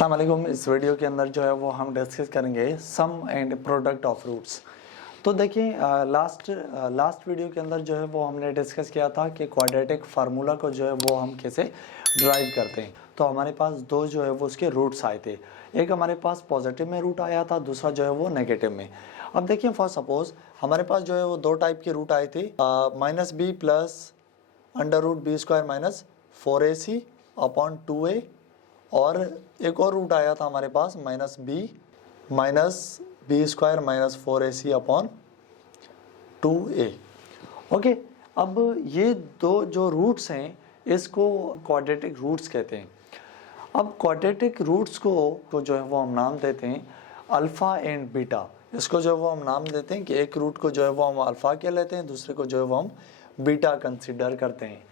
अस्सलाम वालेकुम। इस वीडियो के अंदर जो है वो हम डिस्कस करेंगे सम एंड प्रोडक्ट ऑफ रूट्स। तो देखिए लास्ट वीडियो के अंदर जो है वो हमने डिस्कस किया था कि क्वाड्रेटिक फार्मूला को जो है वो हम कैसे ड्राइव करते हैं। तो हमारे पास दो जो है वो उसके रूट्स आए थे, एक हमारे पास पॉजिटिव में रूट आया था, दूसरा जो है वो नेगेटिव में। अब देखिए फॉर सपोज हमारे पास जो है वो दो टाइप के रूट आए थे, minus B plus under root B square minus 4ac upon 2a, और एक और रूट आया था हमारे पास minus B square minus 4ac upon 2a। Okay, अब ये दो जो रूट्स हैं इसको क्वाड्रेटिक रूट्स कहते हैं। अब क्वाड्रेटिक रूट्स को जो है वो हम नाम देते हैं अल्फ़ा एंड बीटा। इसको जो है वो हम नाम देते हैं कि एक रूट को जो है वो हम अल्फ़ा कह लेते हैं, दूसरे को जो है वो हम बीटा कंसिडर करते हैं।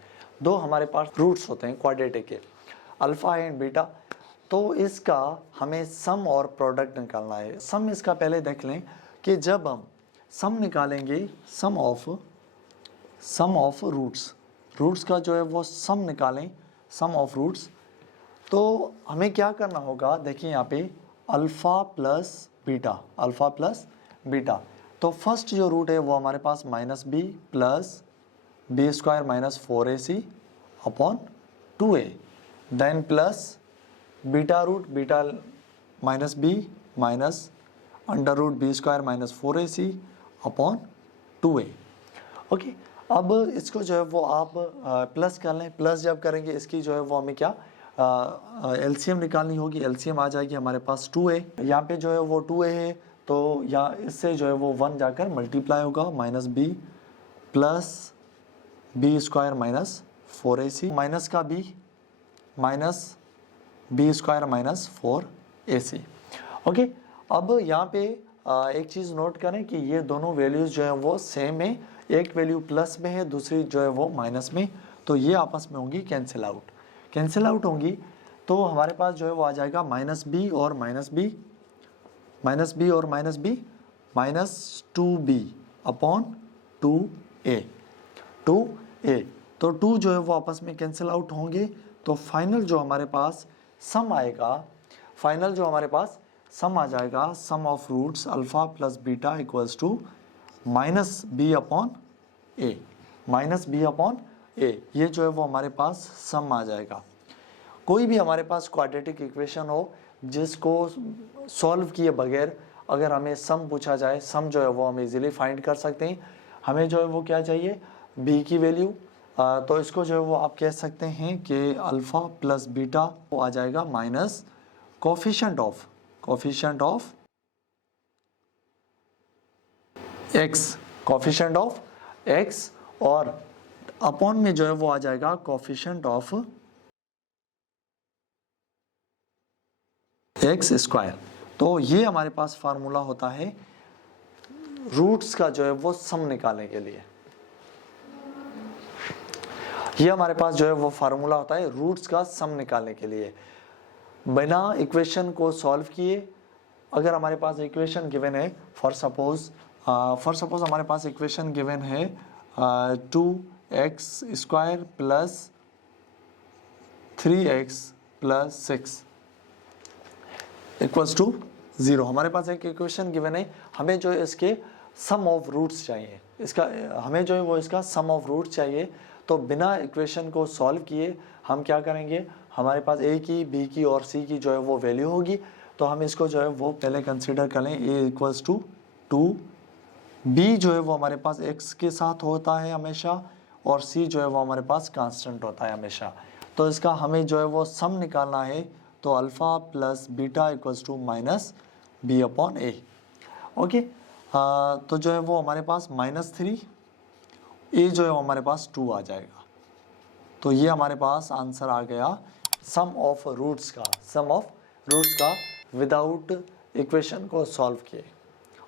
दो हमारे पास रूट्स होते हैं क्वाड्रेटिक के, अल्फ़ा एंड बीटा। तो इसका हमें सम और प्रोडक्ट निकालना है। सम इसका पहले देख लें कि जब हम सम निकालेंगे, सम ऑफ रूट्स का जो है वो सम निकालें, सम ऑफ रूट्स, तो हमें क्या करना होगा। देखिए यहाँ पे अल्फ़ा प्लस बीटा। तो फर्स्ट जो रूट है वो हमारे पास minus B plus B square minus 4ac upon 2a, then plus beta root beta minus B minus under root B square minus 4ac upon 2a। Okay, अब इसको जो है वो आप प्लस कर लें। प्लस जब करेंगे इसकी जो है वो हमें क्या एलसीएम निकालनी होगी। एलसीएम आ जाएगी हमारे पास 2a, यहाँ पे जो है वो 2a है तो यहाँ इससे जो है वो 1 जाकर मल्टीप्लाई होगा, minus B plus B square minus 4ac minus का b minus B square minus 4ac। Okay, अब यहाँ पे एक चीज़ नोट करें कि ये दोनों वैल्यूज़ जो है वो सेम है, एक वैल्यू प्लस में है, दूसरी जो है वो माइनस में, तो ये आपस में होंगी कैंसिल आउट होंगी। तो हमारे पास जो है वो आ जाएगा माइनस बी और minus B minus 2b upon 2a। तो 2 जो है वो आपस में कैंसिल आउट होंगे। तो फाइनल जो हमारे पास सम आ जाएगा, sum of roots alpha plus beta equals to minus B upon a. ये जो है वो हमारे पास सम आ जाएगा। कोई भी हमारे पास क्वाड्रेटिक इक्वेशन हो जिसको सॉल्व किए बगैर अगर हमें सम पूछा जाए, सम जो है वो हम इजीली फाइंड कर सकते हैं। हमें जो है वो क्या चाहिए, बी की वैल्यू। तो इसको जो है वो आप कह सकते हैं कि अल्फ़ा प्लस बीटा वो आ जाएगा माइनस कोफिशिएंट ऑफ एक्स, और अपॉन में जो है वो आ जाएगा कोफिशिएंट ऑफ एक्स स्क्वायर। तो ये हमारे पास फार्मूला होता है रूट्स का जो है वो सम निकालने के लिए। ये हमारे पास जो है वो फार्मूला होता है रूट्स का सम निकालने के लिए। बिना इक्वेशन को सॉल्व किए अगर हमारे पास इक्वेशन गिवन है, फॉर सपोज हमारे पास इक्वेशन गिवन है 2x square plus 3x plus 6 equals to 0। हमारे पास एक इक्वेशन गिवन है, हमें जो है इसके सम ऑफ रूट्स चाहिए, इसका सम ऑफ रूट्स चाहिए। तो बिना इक्वेशन को सॉल्व किए हम क्या करेंगे, हमारे पास a की, b की और c की जो है वो वैल्यू होगी। तो हम इसको जो है वो पहले कंसीडर कर लें, a इक्वल्स टू 2, b जो है वो हमारे पास x के साथ होता है हमेशा, और c जो है वो हमारे पास कांस्टेंट होता है हमेशा। तो इसका हमें जो है वो सम निकालना है, तो alpha plus beta equals to minus B upon A. Okay, तो जो है वो हमारे पास -3, ए जो है वो हमारे पास 2 आ जाएगा। तो ये हमारे पास आंसर आ गया सम ऑफ रूट्स का विदाउट इक्वेशन को सॉल्व किए।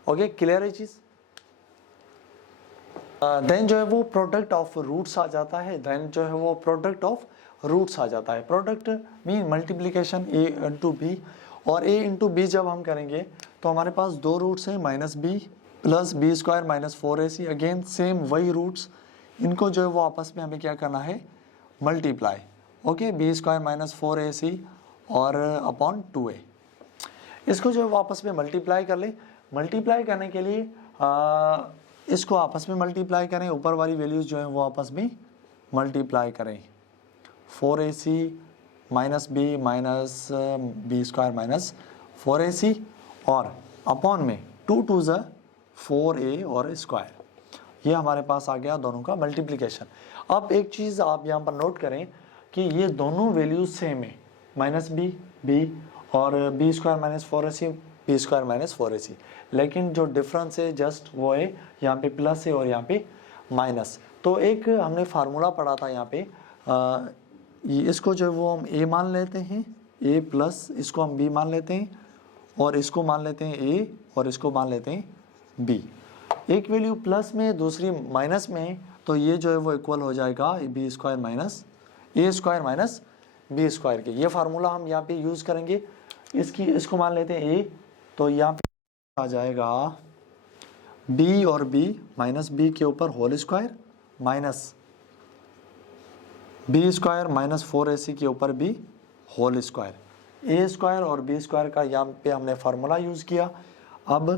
ओके, क्लियर है चीज़। देन जो है वो प्रोडक्ट ऑफ रूट्स आ जाता है। Product mean multiplication a into B, और a इंटू बी जब हम करेंगे तो हमारे पास दो रूट्स हैं, minus B plus B square minus 4ac। Again same वही रूट्स, इनको जो है वो आपस में हमें क्या करना है, multiply. Okay, B square minus 4ac और अपॉन 2a। इसको जो है वो आपस में मल्टीप्लाई कर ले। मल्टीप्लाई करने के लिए इसको आपस में मल्टीप्लाई करें, ऊपर वाली वैल्यूज़ जो है वो आपस में मल्टीप्लाई करें। 4ac minus B minus B square minus 4ac और अपॉन में 2 2 ज़ा 4a और स्क्वायर। ये हमारे पास आ गया दोनों का मल्टीप्लिकेशन। अब एक चीज़ आप यहाँ पर नोट करें कि ये दोनों वैल्यूज सेम है, माइनस बी और B square minus 4ac B square minus 4ac, लेकिन जो डिफरेंस है जस्ट वो है यहाँ पे प्लस है और यहाँ पे माइनस। तो एक हमने फार्मूला पढ़ा था यहाँ पे, इसको जो है वो हम a मान लेते हैं, a प्लस इसको हम b मान लेते हैं और इसको मान लेते हैं a और इसको मान लेते हैं b। एक वैल्यू प्लस में दूसरी माइनस में, तो ये जो है वो इक्वल हो जाएगा बी स्क्वायर माइनस ए स्क्वायर माइनस बी स्क्वायर के। ये फार्मूला हम यहाँ पे यूज़ करेंगे। इसको मान लेते हैं a, तो यहाँ पे आ जाएगा b और b माइनस बी के ऊपर whole square minus B square minus 4ac के ऊपर b whole square. A square और बी स्क्वायर का यहाँ पे हमने फार्मूला यूज़ किया। अब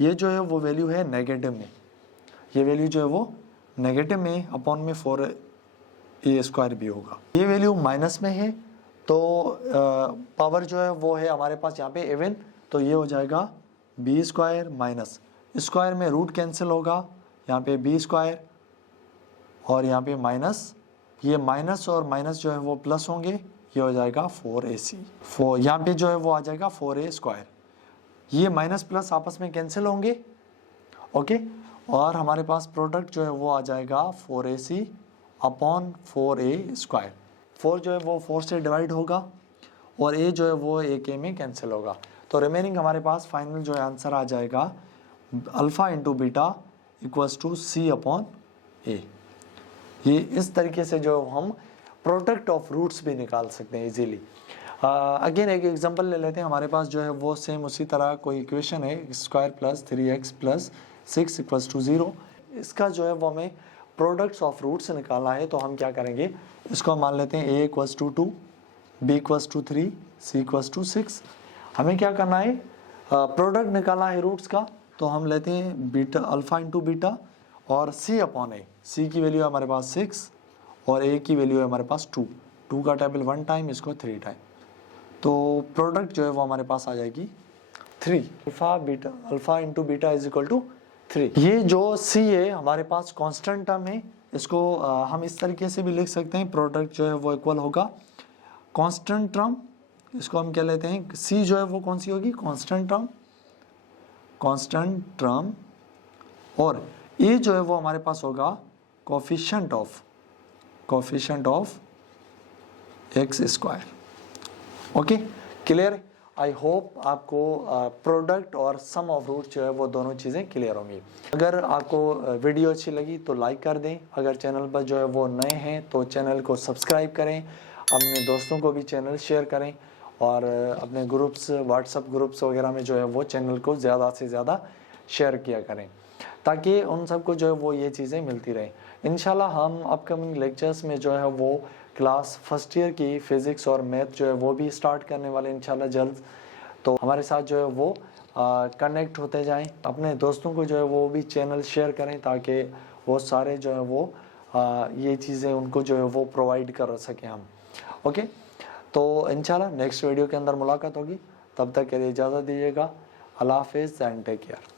ये जो है वो वैल्यू है नेगेटिव में, ये वैल्यू जो है वो नेगेटिव में अपॉन में 4a स्क्वायर भी होगा। ये वैल्यू माइनस में है तो पावर जो है वो है हमारे पास यहाँ पे इवन, तो ये हो जाएगा बी स्क्वायर माइनस स्क्वायर में रूट कैंसिल होगा, यहाँ पे बी स्क्वायर और यहाँ पे माइनस, ये माइनस और माइनस जो है वो प्लस होंगे, ये हो जाएगा 4ac। यहाँ पे जो है वो आ जाएगा 4a स्क्वायर, ये माइनस प्लस आपस में कैंसिल होंगे, ओके, और हमारे पास प्रोडक्ट जो है वो आ जाएगा 4ac अपॉन 4a स्क्वायर। 4 जो है वो 4 से डिवाइड होगा और a जो है वो a में कैंसिल होगा। तो रिमेनिंग हमारे पास फाइनल जो है आंसर आ जाएगा alpha into beta equals to c upon a। ये इस तरीके से जो हम प्रोडक्ट ऑफ रूट्स भी निकाल सकते हैं इजीली। अगेन एक एग्जांपल ले लेते हैं। हमारे पास जो है वो सेम उसी तरह कोई इक्वेशन है, square plus 3x plus 6 equals to 0। इसका जो है वो हमें प्रोडक्ट्स ऑफ रूट्स निकालना है, तो हम क्या करेंगे, इसको मान लेते हैं a equals to 2, b equals to 3, c equals to 6। हमें क्या करना है, प्रोडक्ट निकालना है रूट्स का, तो हम लेते हैं बीटा अल्फ़ा इंटू बीटा और c अपॉन a। c की वैल्यू है हमारे पास 6 और a की वैल्यू है हमारे पास 2। 2 का टेबल 1 टाइम, इसको 3 टाइम, तो प्रोडक्ट जो है वो हमारे पास आ जाएगी 3। Alpha into beta is equal to 3। ये जो c है हमारे पास कांस्टेंट टर्म है, इसको हम इस तरीके से भी लिख सकते हैं, प्रोडक्ट जो है वो इक्वल होगा कांस्टेंट टर्म, इसको हम क्या लेते हैं, c जो है वो कौन सी होगी, कांस्टेंट टर्म, और a जो है वो हमारे पास होगा coefficient of x square. Okay, clear. I hope आपको प्रोडक्ट और सम ऑफ रूट जो है वो दोनों चीज़ें क्लियर होंगी। अगर आपको वीडियो अच्छी लगी तो लाइक कर दें, अगर चैनल पर जो है वो नए हैं तो चैनल को सब्सक्राइब करें, अपने दोस्तों को भी चैनल शेयर करें और अपने ग्रुप्स, व्हाट्सएप ग्रुप्स वगैरह में जो है वो चैनल को ज़्यादा से ज़्यादा शेयर किया करें, ताकि उन सबको जो है वो ये चीज़ें मिलती रहें। इंशाल्लाह हम अपकमिंग लेक्चर्स में जो है वो क्लास फर्स्ट ईयर की फ़िज़िक्स और मैथ जो है वो भी स्टार्ट करने वाले इंशाल्लाह जल्द। तो हमारे साथ जो है वो कनेक्ट होते जाएं, अपने दोस्तों को जो है वो भी चैनल शेयर करें, ताकि वो सारे जो है वो ये चीज़ें उनको जो है वो प्रोवाइड कर सकें हम। ओके, तो इंशाल्लाह नेक्स्ट वीडियो के अंदर मुलाकात होगी, तब तक के लिए इजाज़त दीजिएगा। अल्लाह हाफ़िज़ एंड टेक केयर।